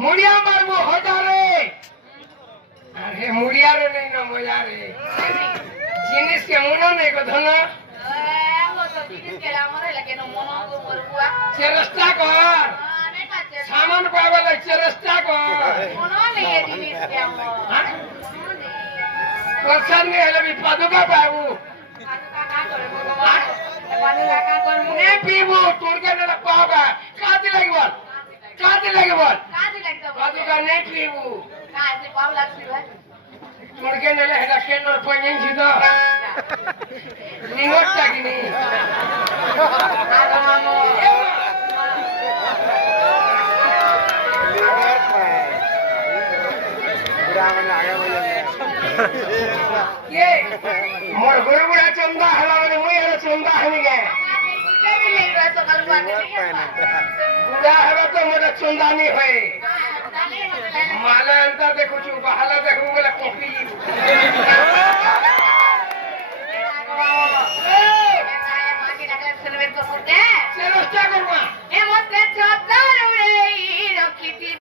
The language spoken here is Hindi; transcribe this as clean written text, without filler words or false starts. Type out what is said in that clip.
मुड़िया मारबो होता रे अरे मुड़िया रे नहीं ना मजा रे जिनिस के मुनो नहीं को धनो चेरस्ता कर सामान पावले चेरस्ता कर प्रसाद नहीं है भी पादुका पाऊ ने पीबू तुरके ने पाऊगा कादी लगी बोल पादुका नहीं पीबू तुरके ने हेडा केनर पंजिंग छिदो निगोट टाकिनी ये मोर गुरुबुड़ा चंदा हला ने मुई हला चंदा हनी गे बुढ़ा हला तो मोर चंदा नहीं होए माला अंतर देखो छु बहाला देखो बोले कॉफी